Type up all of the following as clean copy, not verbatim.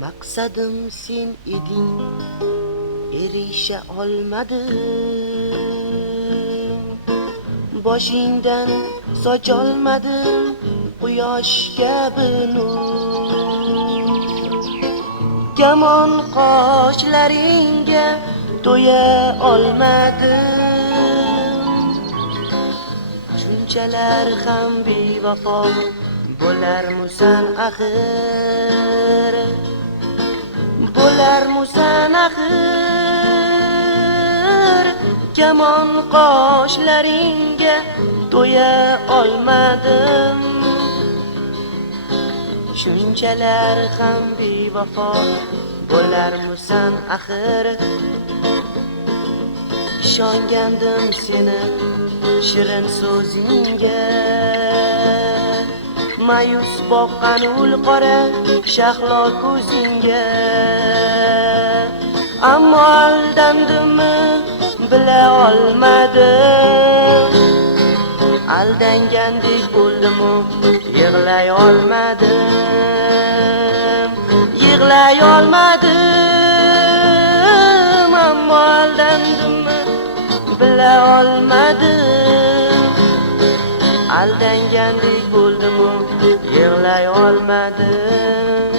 Maqsadim sen eding, erisha olmadim. Boshingdan socholmadim quyosh kabi nur. Gamon qoshlaringga to'ya olmadim. Shunchalar ham bevafo bo'larmusan axir, bo'larmusan axir. Gamon qoshlaringga to'ya olmadim. Shunchalar ham bevafo bo'larmusan axir. Ishongandim seni shirin so'zingga, mayus boqqan ul qora shahlo ko'zingga. Ammo aldandimmi bila olmadim. Aldangandek bo'ldim-u yig'lay olmadim, yig'lay olmadim. Ammo aldandimmi bila olmadim. Aldangandek bo'ldim-u yig'lay olmadim.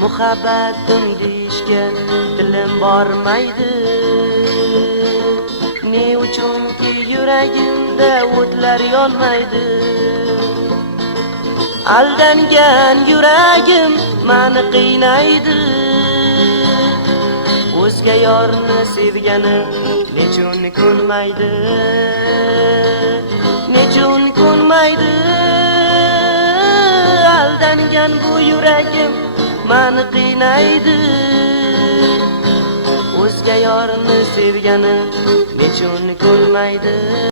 Muhabbatim deyishga dilim bormaydi. Ne uchunki yuragimda o'tlar yonmaydi. Aldangan yuragim meni qiynaydi. O'zga yorni sevgani nechun ko'nmaydi, nechun ko'nmaydi. Aldangan bu yuragim meni qiynaydi. O'zga yorni sevgani nechun ko'nmaydi.